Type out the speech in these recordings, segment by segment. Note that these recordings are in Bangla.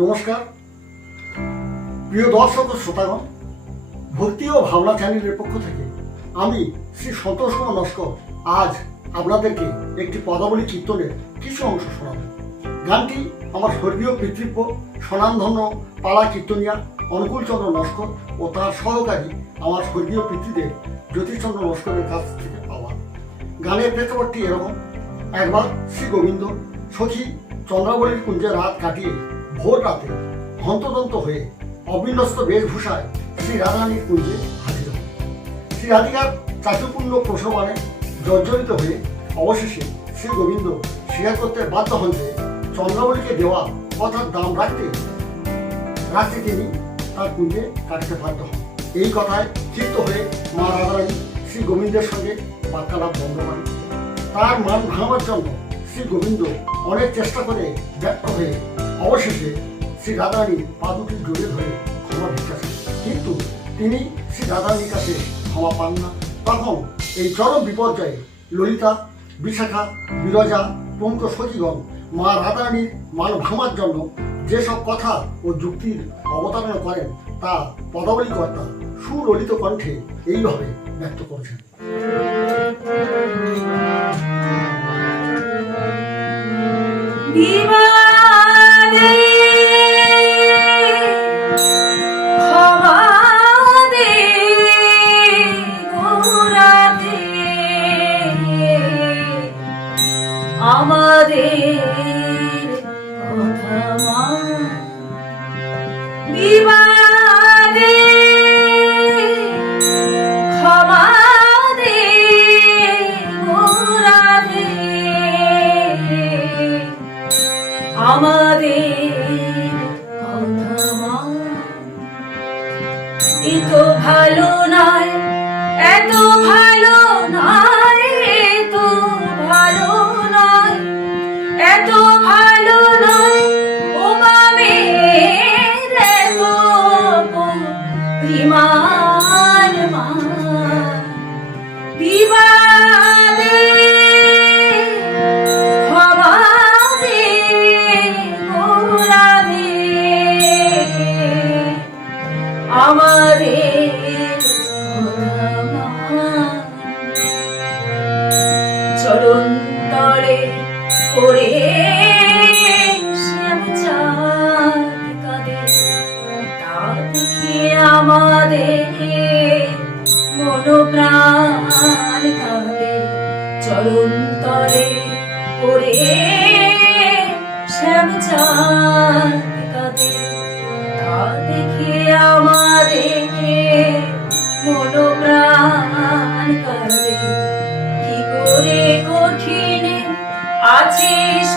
নমস্কার। প্রিয় দর্শক ও শ্রোতাগণ, ভক্তি ও ভাবনা চ্যানেলের পক্ষ থেকে আমি শ্রী সন্তোষ কুমার নস্কর আজ আপনাদেরকে একটি পদাবলী কীর্তনের কিছু অংশ শোনাব। গানটি আমার স্বর্গীয় পিতৃব্য স্বনামধন্য পালা কীর্তনিয়া অনুকূলচন্দ্র নস্কর ও তার সহকারী আমার স্বর্গীয় পিতৃদেব জ্যোতিষচন্দ্র নস্করের কাছ থেকে পাওয়া। গানের প্রেক্ষাপটটি এরকম। একবার শ্রী গোবিন্দ সখী চন্দ্রাবলীর কুঞ্জে রাত কাটিয়ে ভোর রাতে হন্তদন্ত হয়ে অবিন্যস্ত বেশভূষায় শ্রী রাধারানীর কুঞ্জে হাজির হন। শ্রী রাধিকার চাতুপূর্ণ প্রসবানে জর্জরিত হয়ে অবশেষে শ্রী গোবিন্দ স্বীকার করতে বাধ্য হন যে চন্দ্রাবলীকে দেওয়া কথার দাম রাখতে রাত্রি তিনি তার কুঞ্জে কাটতে বাধ্য হন। এই কথায় চিত্ত হয়ে মা রাধারানী শ্রী গোবিন্দের সঙ্গে বার্তালাপ বন্ধ করেন। তার মান ভাঙার জন্য শ্রী গোবিন্দ অনেক চেষ্টা করে ব্যর্থ হয়ে অবশেষে শ্রী রাধারানীর পা দুটি জড়িয়ে ধরে ক্ষমা ভিক্ষা। কিন্তু তিনি শ্রী রাধারানীর কাছে ক্ষমা পান না তখন এই চরম বিপর্যয়ে ললিতা, বিশাখা, বিরজা, প্রমুখ সখীগণ মা রাধারানীর মান ভাঙার জন্য যেসব কথা ও যুক্তির অবতারণা করেন, তা পদাবলী কর্তা সুললিত কণ্ঠে এইভাবে ব্যক্ত করছেন বিবাদে আমাদের কথা মা বিবাদে পরিমাণ পড়ে শ্যাম চাঁদ কাঁদে। তা দেখে আমাদের মন প্রাণ কাঁদে করে কঠিনে আছিস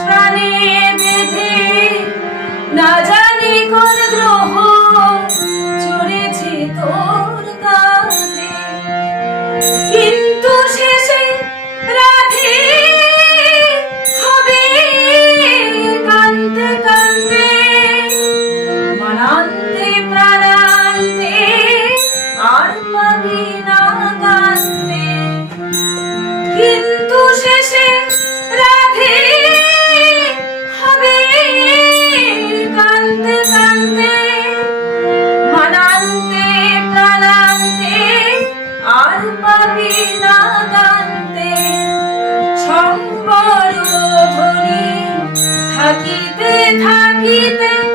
থাকিতে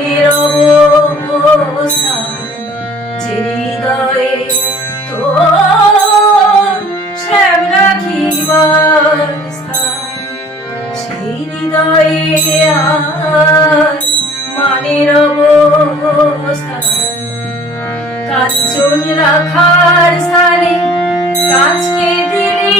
মানের অবস্থান যে হৃদয়ে তোর শ্যাম রাখিবার স্থান, সেই হৃদয়ে মানের অবস্থান কাঞ্চন রাখার স্থানে দিলে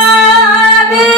Amen.